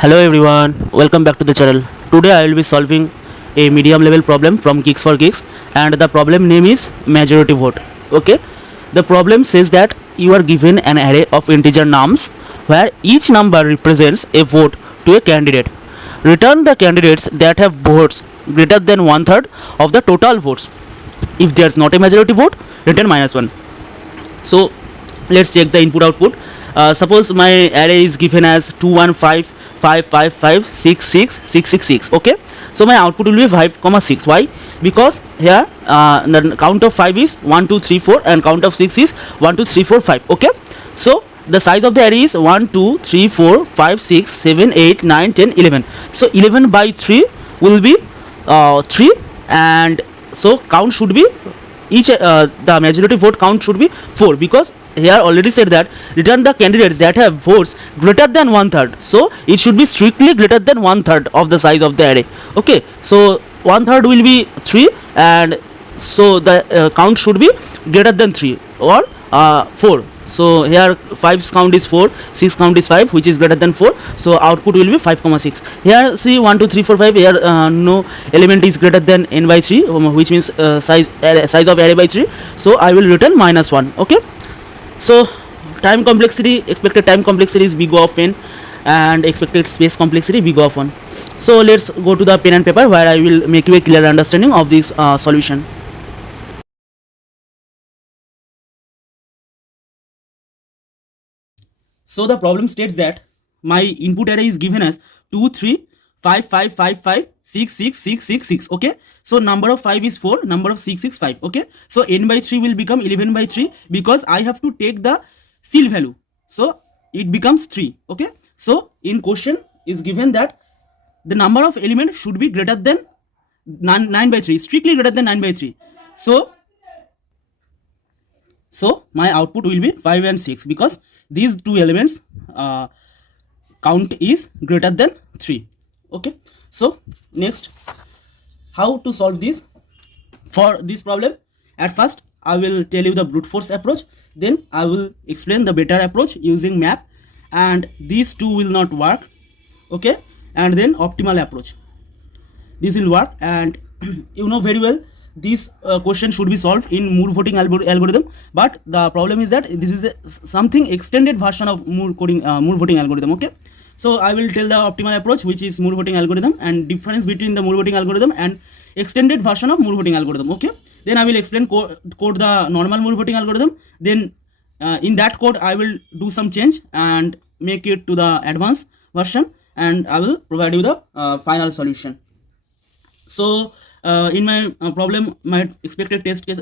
Hello everyone, welcome back to the channel. Today I will be solving a medium level problem from Geeks for Geeks, and the problem name is majority vote. Okay, the problem says that you are given an array of integer nums where each number represents a vote to a candidate. Return the candidates that have votes greater than one third of the total votes. If there is not a majority vote, return -1. So let's check the input output. Suppose my array is given as 215 555 666. Okay, so my output will be 5 comma 6. Why? Because here the count of 5 is 1 2 3 4 and count of 6 is 1 2 3 4 5. Okay, so the size of the array is 1 2 3 4 5 6 7 8 9 10 11. So 11 by 3 will be 3, and so count should be each the majority vote count should be 4, because here already said that return the candidates that have votes greater than one third, so it should be strictly greater than one third of the size of the array. Okay, so one third will be 3, and so the count should be greater than 3 or 4. So here 5's count is 4, 6 count is 5, which is greater than 4, so output will be 5 comma 6. Here see 1 2 3 4 5, here no element is greater than n by 3, which means size of array by 3, so I will return -1. Okay, so time complexity, expected time complexity is big O of n, and expected space complexity big O of 1. So let's go to the pen and paper where I will make you a clear understanding of this solution. So the problem states that my input array is given as 2 3 5 5 5 5 6 6 6 6 6. Okay, so number of 5 is 4, number of 6 is 5. Okay, so n by 3 will become 11 by 3 because I have to take the seal value, so it becomes 3. Okay, so in question is given that the number of elements should be greater than 9 by 3, strictly greater than 9 by 3. So my output will be 5 and 6 because these two elements count is greater than 3. Okay, so next, how to solve this? For this problem, at first I will tell you the brute force approach, then I will explain the better approach using map, and these two will not work. Okay, and then optimal approach, this will work. And you know very well this question should be solved in Moore voting algorithm, but the problem is that this is something extended version of Moore voting algorithm. Okay, so I will tell the optimal approach, which is Moore voting algorithm, and difference between the Moore voting algorithm and extended version of Moore voting algorithm. Okay, then I will explain code the normal Moore voting algorithm, then in that code I will do some change and make it to the advanced version, and I will provide you the final solution. So in my problem, my expected test case,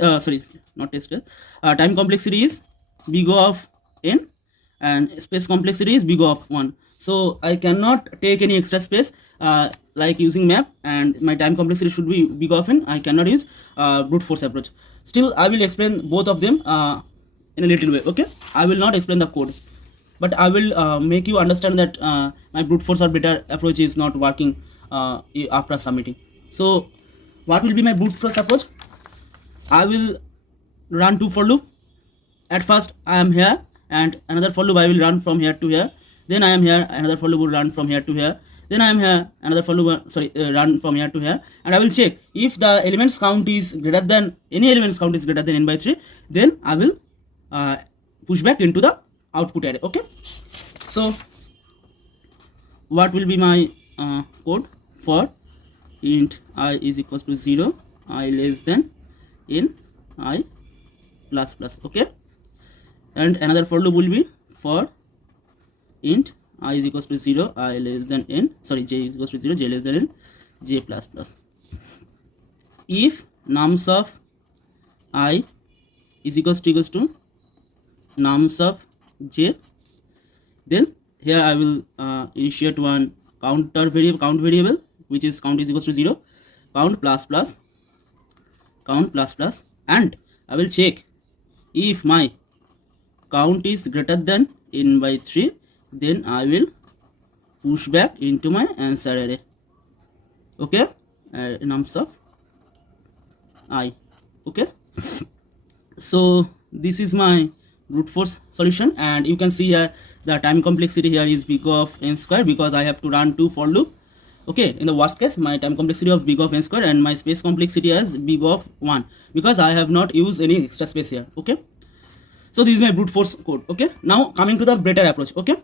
time complexity is big O of n, and space complexity is big O of 1. So I cannot take any extra space like using map, and my time complexity should be big O of n. I cannot use brute force approach. Still, I will explain both of them in a little way. Okay, I will not explain the code, but I will make you understand that my brute force or better approach is not working after submitting. So what will be my brute force approach? I will run two for loop. At first I am here, and another for loop I will run from here to here. Then I am here, another for loop will run from here to here. Then I am here, another for loop run from here to here, and I will check if the elements count is greater than any elements count is greater than n by 3. Then I will push back into the output array. Okay, so what will be my code for int I is equals to 0, I less than n, I plus plus. Okay, and another for loop will be for int I is equals to 0, I less than n, j is equals to 0, j less than n, j plus plus. If nums of I is equals to nums of j, then here I will initiate one count variable, which is count is equals to 0, count plus plus, and I will check if my count is greater than n by 3, then I will push back into my answer array. Okay, nums of I. Okay, so this is my brute force solution, and you can see here the time complexity here is big of n square because I have to run 2 for loop. Okay, in the worst case my time complexity of big of n square, and my space complexity is big of 1 because I have not used any extra space here. Okay, so this is my brute force code. Okay, now coming to the better approach. Okay,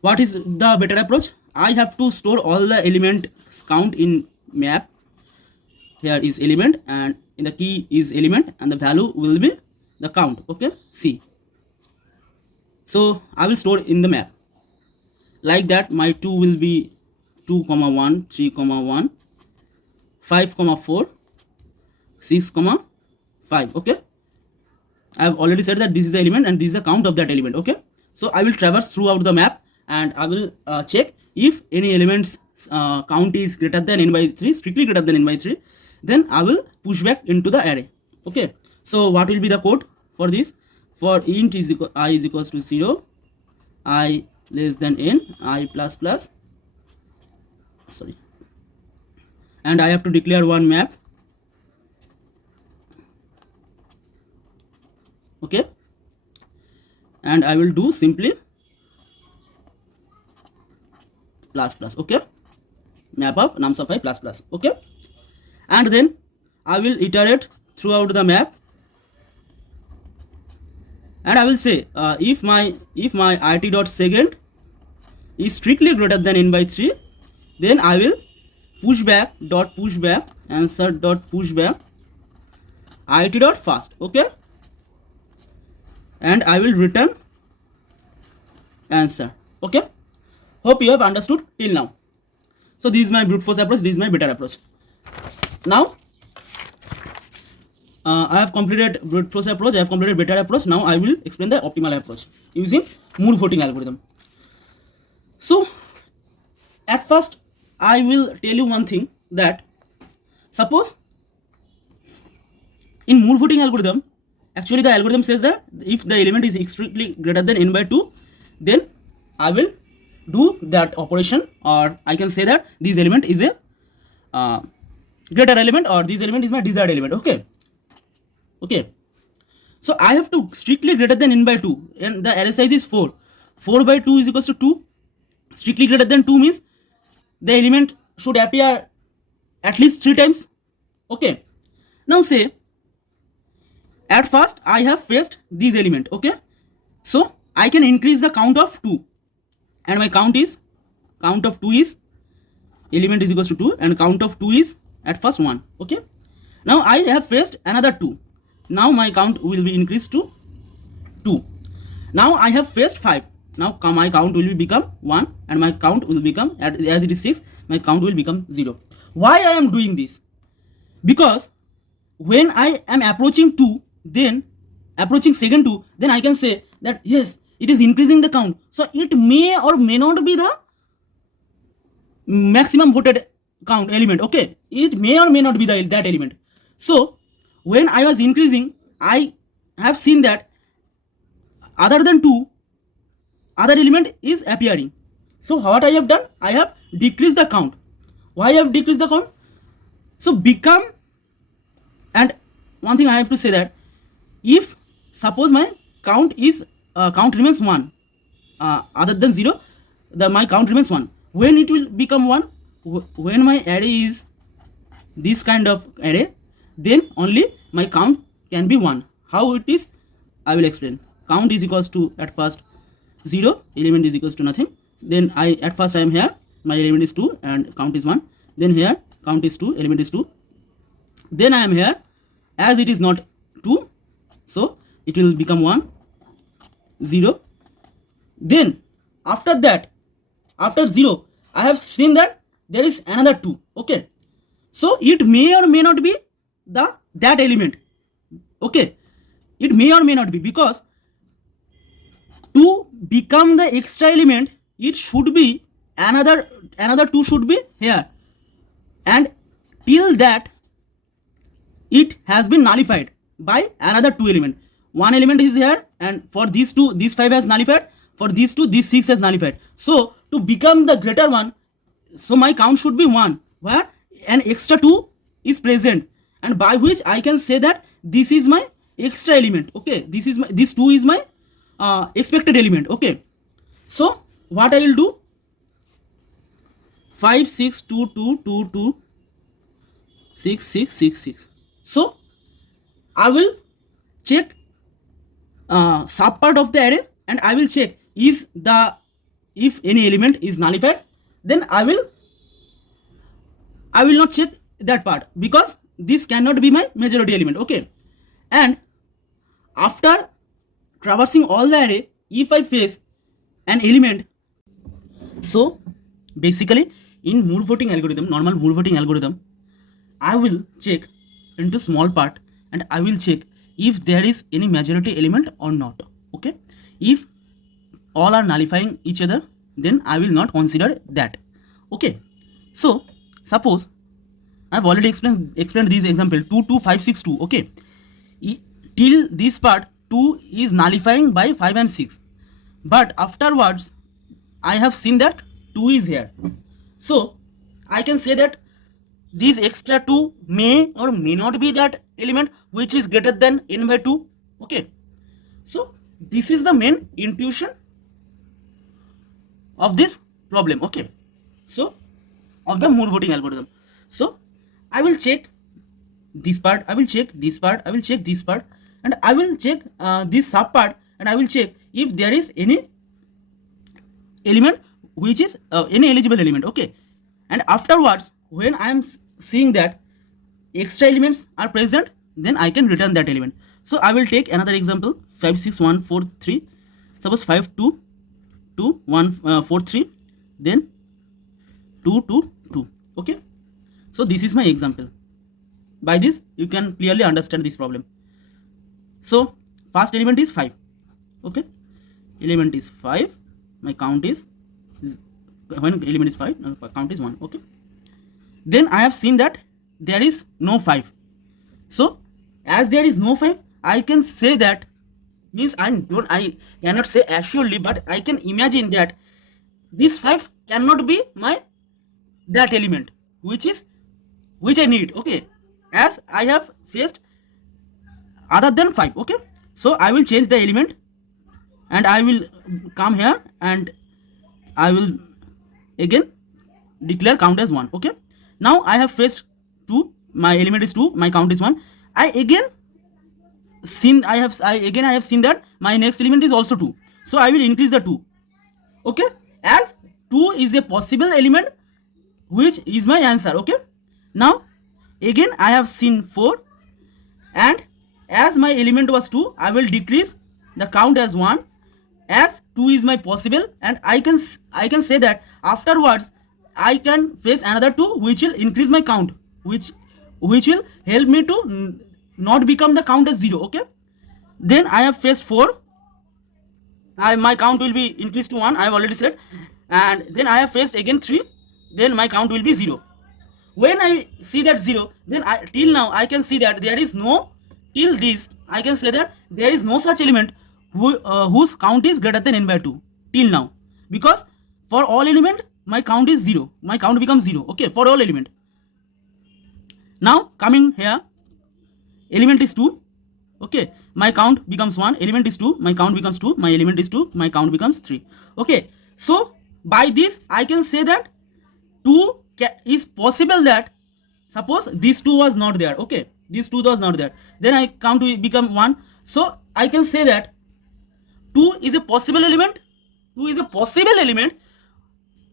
what is the better approach? I have to store all the element count in map. Here is element, and in the key is element, and the value will be the count. Okay, C. So I will store in the map like that. My 2 will be 2, 1, 3, 1, 5, 4, 6, 5. Okay, I have already said that this is the element and this is the count of that element. Okay, so I will traverse throughout the map and I will check if any elements count is greater than n by 3, strictly greater than n by 3, then I will push back into the array. Okay, so what will be the code for this? For int is I is equals to 0, I less than n, I plus plus, sorry, and I have to declare one map. Okay, and I will do simply plus plus. Okay, map of nums of I plus plus. Okay, and then I will iterate throughout the map, and I will say if my it dot second is strictly greater than n by 3, then I will push back dot push back answer dot push back it dot first. Okay, and I will return answer. Okay, hope you have understood till now. So this is my brute force approach, this is my better approach. Now I have completed brute force approach, I have completed better approach. Now I will explain the optimal approach using mood voting algorithm. So at first I will tell you one thing, that suppose in mood voting algorithm, actually the algorithm says that if the element is strictly greater than n by 2, then I will do that operation, or I can say that this element is a greater element, or this element is my desired element. Okay, okay, so I have to strictly greater than n by 2, and the array size is 4. 4 by 2 is equals to 2. Strictly greater than 2 means the element should appear at least 3 times. Okay, now say at first I have faced this element. Okay, so I can increase the count of 2, and my count of 2 is element is equals to 2, and count of 2 is at first 1. Okay, now I have faced another 2. Now my count will be increased to 2. Now I have faced 5. Now my count will become 1, and my count will become, as it is 6, my count will become 0. Why I am doing this? Because when I am approaching 2, then approaching second 2, then I can say that yes, it is increasing the count. So it may or may not be the maximum voted count element. Okay, it may or may not be that element. So when I was increasing, I have seen that other than 2, other element is appearing. So what I have done, I have decreased the count. Why I have decreased the count? So become, and one thing I have to say that if suppose my count is count remains 1, other than 0, my count remains 1. When it will become 1? When my array is this kind of array, then only my count can be 1. How it is, I will explain. Count is equals to at first 0, element is equals to nothing. Then at first I am here, my element is 2 and count is 1. Then here count is 2, element is 2. Then I am here, as it is not 2, so it will become 1, 0. Then after that, after 0, I have seen that there is another 2. Okay, so it may or may not be that element. Okay, it may or may not be, because to become the extra element, it should be another 2 should be here, and till that it has been nullified by another 2 element. One element is here, and for these 2, this 5 has nullified. For these 2, this 6 has nullified. So to become the greater one, so my count should be 1, where an extra 2 is present, and by which I can say that this is my extra element. Okay, this 2 is my expected element. Okay, so what I will do, 5 6 2 2 2 2 6 6 6 6. So I will check sub part of the array, and I will check if any element is nullified, then I will not check that part, because this cannot be my majority element. Okay, and after traversing all the array, if I face an element, so basically in Moore voting algorithm, normal Moore voting algorithm, I will check into small part, and I will check if there is any majority element or not. Okay, if all are nullifying each other, then I will not consider that. Okay, so suppose I've already explained this example 2 2 5 6 2. Okay, till this part 2 is nullifying by 5 and 6, but afterwards I have seen that 2 is here, so I can say that this extra 2 may or may not be that element which is greater than n by 2. Okay, so this is the main intuition of this problem. Okay, so of the Moore voting algorithm. So I will check this part, I will check this part, I will check this part, and I will check this sub part, and I will check if there is any element which is any eligible element. Okay, and afterwards when I am seeing that extra elements are present, then I can return that element. So I will take another example, 5 6 1 4 3. Suppose 5 2 2 1 4 3, then 2 2 2. Okay, so this is my example. By this you can clearly understand this problem. So first element is 5. Okay, element is 5, my count is when element is 5, count is 1. Okay, then I have seen that there is no 5. So as there is no 5, I can say that, means I cannot say assuredly, but I can imagine that this 5 cannot be my that element which I need. Okay, as I have faced other than 5. Okay, so I will change the element, and I will come here, and I will again declare count as 1. Okay, now I have faced 2, my element is 2, my count is 1. I have seen that my next element is also 2, so I will increase the 2. Okay, as 2 is a possible element which is my answer. Okay, now again I have seen 4, and as my element was 2, I will decrease the count as 1, as 2 is my possible, and I can say that afterwards I can face another 2 which will increase my count, which will help me to not become the count as 0. Okay, then I have faced 4, my count will be increased to 1, I have already said, and then I have faced again 3, then my count will be 0. When I see that 0, then till now I can see that there is no, till this I can say that there is no such element whose count is greater than n by 2 till now, because for all element my count is 0, my count becomes 0. Okay, for all element. Now coming here, element is 2. Okay, my count becomes 1, element is 2, my count becomes 2, my element is 2, my count becomes 3. Okay, so by this I can say that 2 is possible, that suppose this 2 was not there. Okay, this 2 was not there, then I count to become 1. So I can say that 2 is a possible element, 2 is a possible element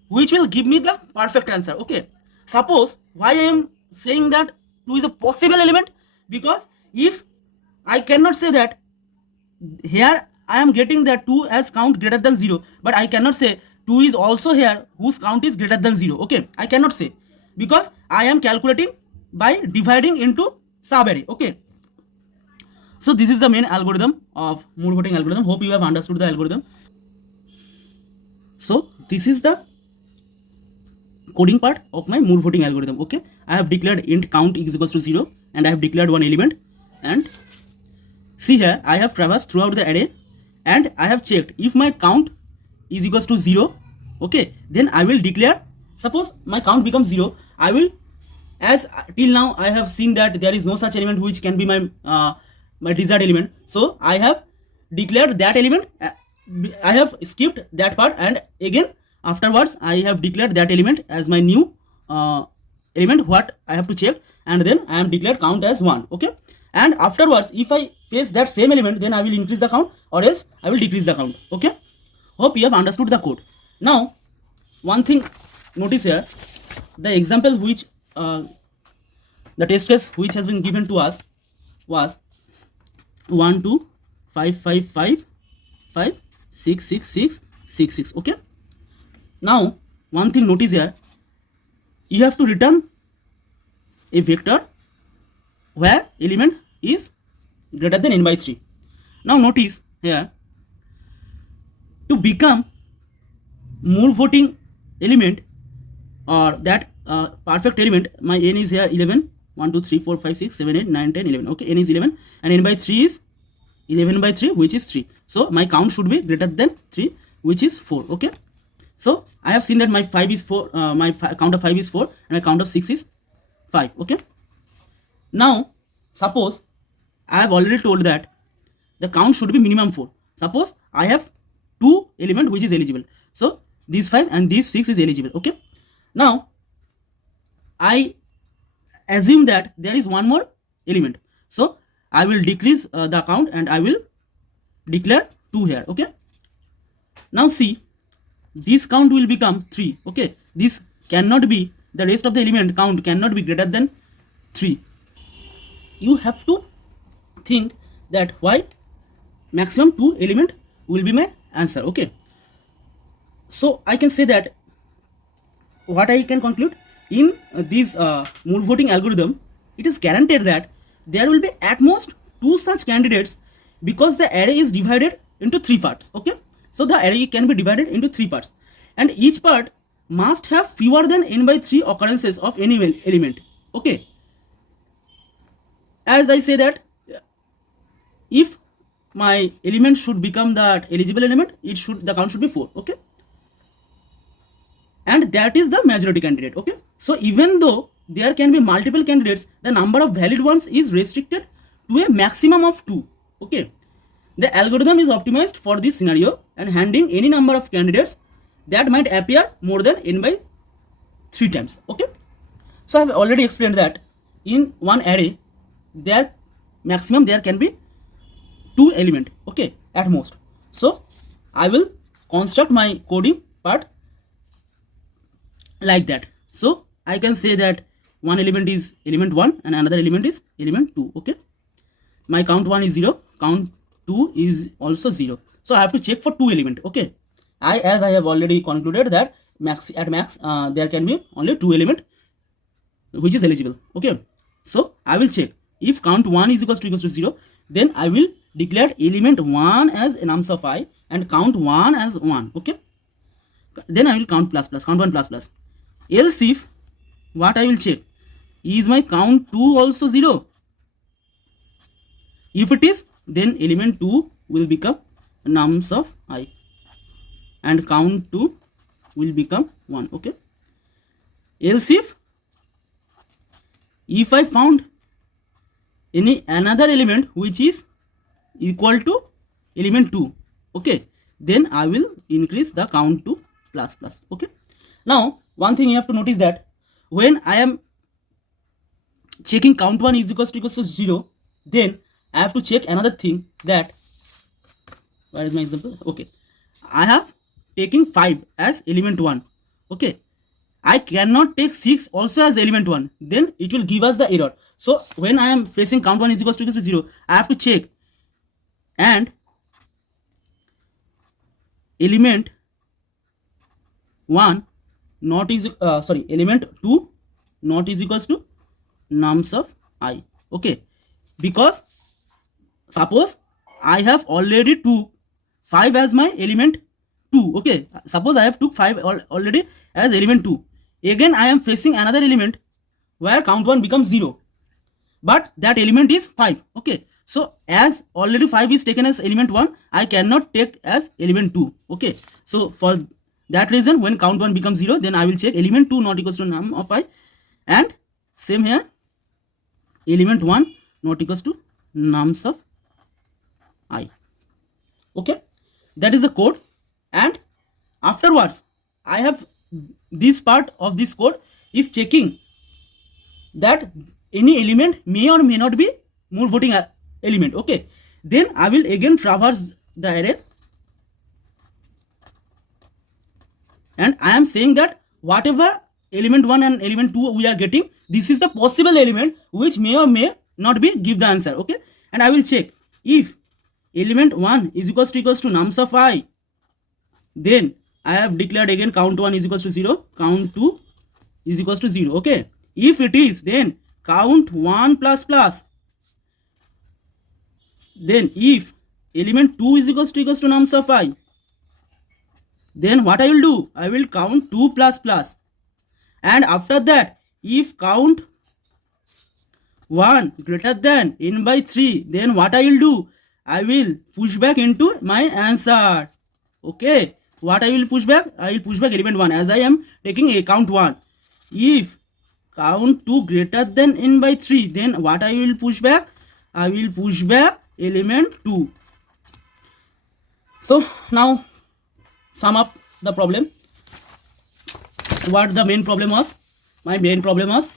which will give me the perfect answer. Okay, suppose why I am saying that 2 is a possible element, because if I cannot say that here I am getting that 2 as count greater than 0, but I cannot say 2 is also here whose count is greater than 0. Okay, I cannot say, because I am calculating by dividing into sub-array. Okay, so this is the main algorithm of Moore voting algorithm. Hope you have understood the algorithm. So this is the coding part of my Moore voting algorithm. Okay, I have declared int count is equals to 0, and I have declared one element, and see here I have traversed throughout the array, and I have checked if my count is equals to 0. Okay, then I will declare, suppose my count becomes 0, I will, as till now I have seen that there is no such element which can be my my desired element, so I have declared that element. I have skipped that part, and again afterwards I have declared that element as my new element what I have to check, and then I am declared count as 1. Okay, and afterwards if I face that same element, then I will increase the count or else I will decrease the count. Okay, hope you have understood the code. Now one thing notice here, the example which the test case which has been given to us was 1 2 5 5 5 5 6 6 6 6 6. Okay, now one thing notice here, you have to return a vector where element is greater than n by 3. Now notice here, to become more voting element or that perfect element, my n is here 11, 1 2 3 4 5 6 7 8 9 10 11. Okay, n is 11 and n by 3 is 11 by 3, which is 3. So my count should be greater than 3, which is 4. Okay, so I have seen that my 5 is 4, my count of 5 is 4 and my count of 6 is 5. Okay, now suppose I have already told that the count should be minimum 4. Suppose I have 2 element which is eligible, so this 5 and this 6 is eligible. Okay, now I assume that there is one more element, so I will decrease the count and I will declare 2 here. Okay, now see, this count will become 3. Okay, this cannot be, the rest of the element count cannot be greater than 3. You have to think that why maximum 2 element will be my answer. Okay, so I can say that what I can conclude in this mood voting algorithm, it is guaranteed that there will be at most 2 such candidates because the array is divided into 3 parts. Okay, so the array can be divided into 3 parts and each part must have fewer than n by 3 occurrences of any element. Okay, as I say that if my element should become that eligible element, the count should be 4. Okay, and that is the majority candidate. Okay, so even though there can be multiple candidates, the number of valid ones is restricted to a maximum of 2. Okay, the algorithm is optimized for this scenario and handling any number of candidates that might appear more than n by 3 times. Okay, so I have already explained that in one array there can be 2 element. Okay, at most. So I will construct my coding part like that. So I can say that one element is element 1 and another element is element 2. Okay, my count 1 is 0, count 2 is also 0, so I have to check for 2 element. Okay, as I have already concluded that at max there can be only 2 element which is eligible. Okay, so I will check if count 1 is equals to 0, then I will declare element 1 as nums of I and count 1 as 1. Okay, then I will count count 1 plus. Else if what I will check, is my count 2 also 0? If it is, then element 2 will become nums of I and count 2 will become 1. Okay, else if I found any another element which is equal to element 2, okay, then I will increase the count to plus. Okay, now one thing you have to notice that when I am checking count 1 is equals to 0, then I have to check another thing, that where is my example? Okay, I have taken 5 as element 1. Okay, I cannot take 6 also as element 1, then it will give us the error. So when I am facing count 1 is equals to 0, I have to check and element 1 not is element 2 not is equals to nums of I. Okay, because suppose I have already took 5 as my element 2. Okay, suppose I have took 5 already as element 2. Again I am facing another element where count 1 becomes 0, but that element is 5. Okay, so as already 5 is taken as element 1, I cannot take as element 2. Okay, so for that reason when count 1 becomes 0, then I will check element 2 not equals to num of I, and same here element 1 not equals to nums of I. Okay, that is the code. And afterwards I have this part of this code is checking that any element may or may not be more voting element. Okay, then I will again traverse the array, and I am saying that whatever element 1 and element 2 we are getting, this is the possible element which may or may not be give the answer. Okay, and I will check if element 1 is equals to nums of I, then I have declared again count 1 is equals to 0, count 2 is equals to 0. Okay, if it is, then count 1 plus plus. Then if element 2 is equals to nums of I, then what I will do, I will count 2 plus plus. And after that, if count 1 greater than n by 3, then what I will do, I will push back into my answer. Okay, what I will push back, I will push back element 1 as I am taking a count 1. If count 2 greater than n by 3, then what I will push back, I will push back element 2. So now sum up the problem. What the main problem was? My main problem was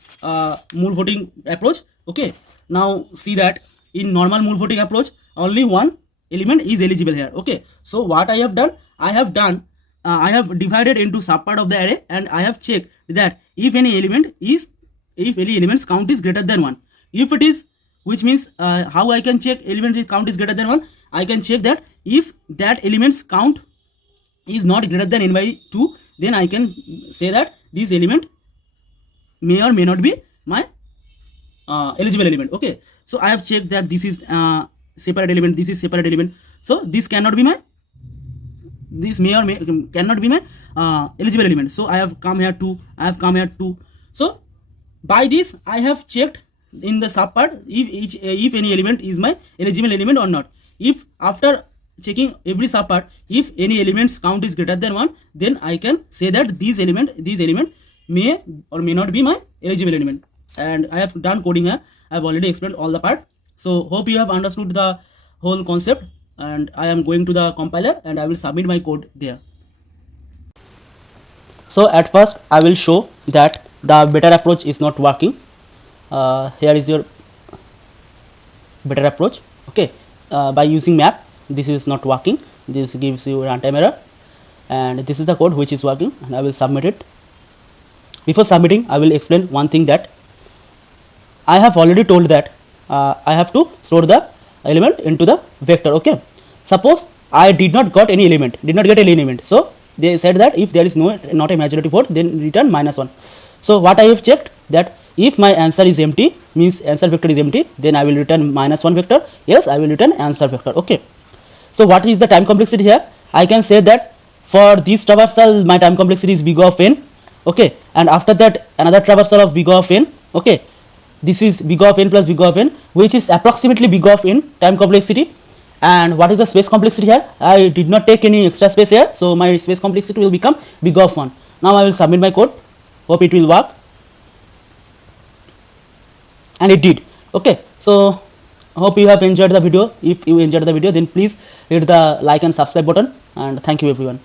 move voting approach. Okay, now see that in normal move voting approach only one element is eligible here. Okay, so what I have done, I have divided into subpart of the array, and I have checked that if any element's count is greater than 1. If it is, which means how I can check element count is greater than 1, I can check that if that element's count is not greater than n by 2, then I can say that this element may or may not be my eligible element. Okay, so I have checked that this is separate element, this is separate element, so this cannot be my, this may or may cannot be my eligible element. So I have come here 2, I have come here 2. So by this I have checked in the subpart if any element is my eligible element or not. If after checking every subpart, if any element's count is greater than 1, then I can say that these element may or may not be my eligible element. And I have done coding here, I have already explained all the part. So hope you have understood the whole concept, and I am going to the compiler and I will submit my code there. So at first I will show that the better approach is not working. Here is your better approach. Okay, by using map, this is not working, this gives you runtime error, and this is the code which is working, and I will submit it. Before submitting, I will explain one thing, that I have already told that I have to store the element into the vector. Okay, suppose I did not get any element, so they said that if there is not a majority vote, then return -1. So what I have checked, that if my answer is empty, means answer vector is empty, then I will return -1 vector, else I will return answer vector. Okay, so what is the time complexity here? I can say that for this traversal my time complexity is big O of n. Okay, and after that another traversal of big O of n. Okay, this is big O of n plus big O of n, which is approximately big O of n time complexity. And what is the space complexity here? I did not take any extra space here, so my space complexity will become big O of 1. Now I will submit my code, hope it will work, and it did. Okay, so hope you have enjoyed the video. If you enjoyed the video, then please hit the like and subscribe button, and thank you everyone.